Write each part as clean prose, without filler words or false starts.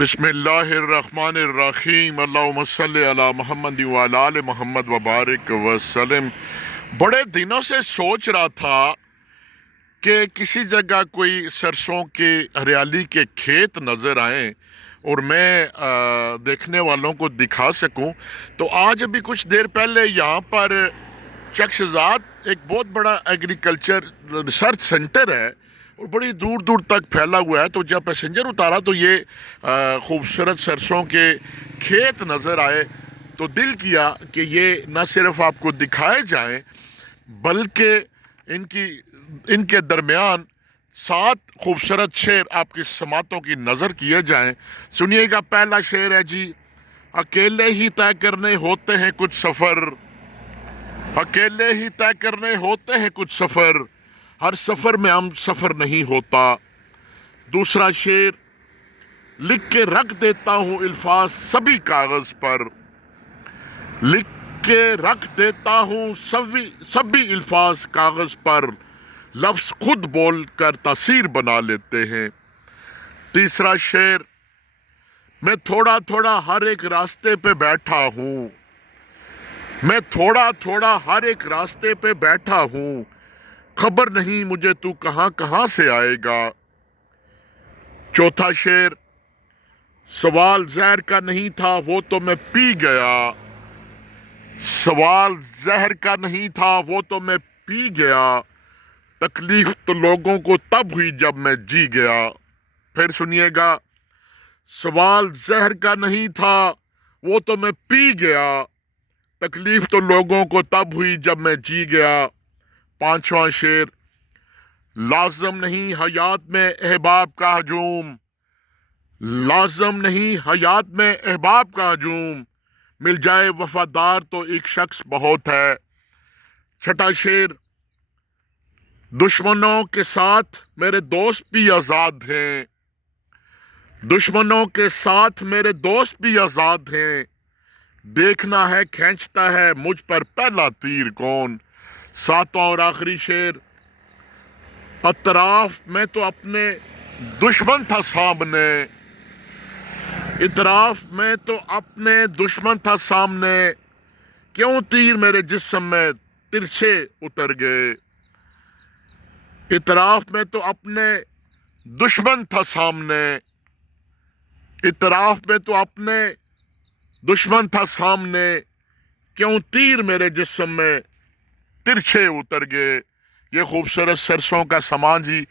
بسم اللہ الرحمن الرحیم، اللہم صلی علی محمد وعلی آل محمد وبارک وسلم۔ بڑے دنوں سے سوچ رہا تھا کہ کسی جگہ کوئی سرسوں کے ہریالی کے کھیت نظر آئیں اور میں دیکھنے والوں کو دکھا سکوں۔ تو آج ابھی کچھ دیر پہلے یہاں پر چکشزاد ایک بہت بڑا ایگریکلچر ریسرچ سینٹر ہے اور بڑی دور دور تک پھیلا ہوا ہے۔ تو جب پیسنجر اتارا تو یہ خوبصورت سرسوں کے کھیت نظر آئے تو دل کیا کہ یہ نہ صرف آپ کو دکھائے جائیں بلکہ ان کے درمیان 7 خوبصورت شعر آپ کی سماعتوں کی نظر کیے جائیں۔ سنیے گا، پہلا شعر ہے جی: اکیلے ہی طے کرنے ہوتے ہیں کچھ سفر، اکیلے ہی طے کرنے ہوتے ہیں کچھ سفر، ہر سفر میں ہم سفر نہیں ہوتا۔ دوسرا شعر: لکھ کے رکھ دیتا ہوں الفاظ سبھی کاغذ پر، لکھ کے رکھ دیتا ہوں سبھی الفاظ کاغذ پر، لفظ خود بول کر تاثیر بنا لیتے ہیں۔ تیسرا شعر: میں تھوڑا تھوڑا ہر ایک راستے پہ بیٹھا ہوں، میں تھوڑا تھوڑا ہر ایک راستے پہ بیٹھا ہوں، خبر نہیں مجھے تو کہاں کہاں سے آئے گا۔ چوتھا شعر: سوال زہر کا نہیں تھا وہ تو میں پی گیا، سوال زہر کا نہیں تھا وہ تو میں پی گیا، تکلیف تو لوگوں کو تب ہوئی جب میں جی گیا۔ پھر سنیے گا: سوال زہر کا نہیں تھا وہ تو میں پی گیا، تکلیف تو لوگوں کو تب ہوئی جب میں جی گیا۔ پانچواں شعر: لازم نہیں حیات میں احباب کا ہجوم، لازم نہیں حیات میں احباب کا ہجوم، مل جائے وفادار تو ایک شخص بہت ہے۔ چھٹا شعر: دشمنوں کے ساتھ میرے دوست بھی آزاد ہیں، دشمنوں کے ساتھ میرے دوست بھی آزاد ہیں، دیکھنا ہے کھینچتا ہے مجھ پر پہلا تیر کون۔ ساتواں اور آخری شعر: اطراف میں تو اپنے دشمن تھا سامنے، اطراف میں تو اپنے دشمن تھا سامنے، کیوں تیر میرے جسم میں ترچھے اتر گئے۔ اطراف میں تو اپنے دشمن تھا سامنے، اطراف میں تو اپنے دشمن تھا سامنے، کیوں تیر میرے جسم میں ترچھے اتر گئے۔ یہ خوبصورت سرسوں کا سامان جی،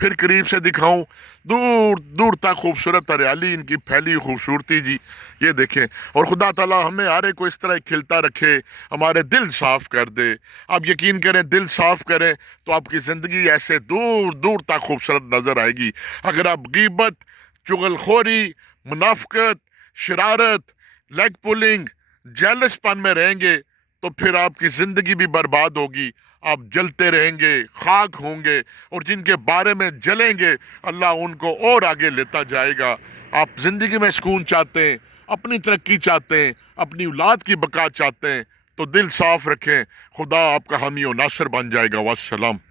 پھر قریب سے دکھاؤں، دور دور تک خوبصورت ہریالی ان کی پھیلی خوبصورتی جی، یہ دیکھیں۔ اور خدا تعالیٰ ہمیں ہر ایک کو اس طرح کھلتا رکھے، ہمارے دل صاف کر دے۔ آپ یقین کریں، دل صاف کریں تو آپ کی زندگی ایسے دور دور تک خوبصورت نظر آئے گی۔ اگر آپ غیبت، چغل خوری، منافقت، شرارت، لیگ پولنگ، جیلس پن میں رہیں گے تو پھر آپ کی زندگی بھی برباد ہوگی، آپ جلتے رہیں گے، خاک ہوں گے، اور جن کے بارے میں جلیں گے اللہ ان کو اور آگے لیتا جائے گا۔ آپ زندگی میں سکون چاہتے ہیں، اپنی ترقی چاہتے ہیں، اپنی اولاد کی بقا چاہتے ہیں تو دل صاف رکھیں، خدا آپ کا حامی و ناصر بن جائے گا۔ والسلام۔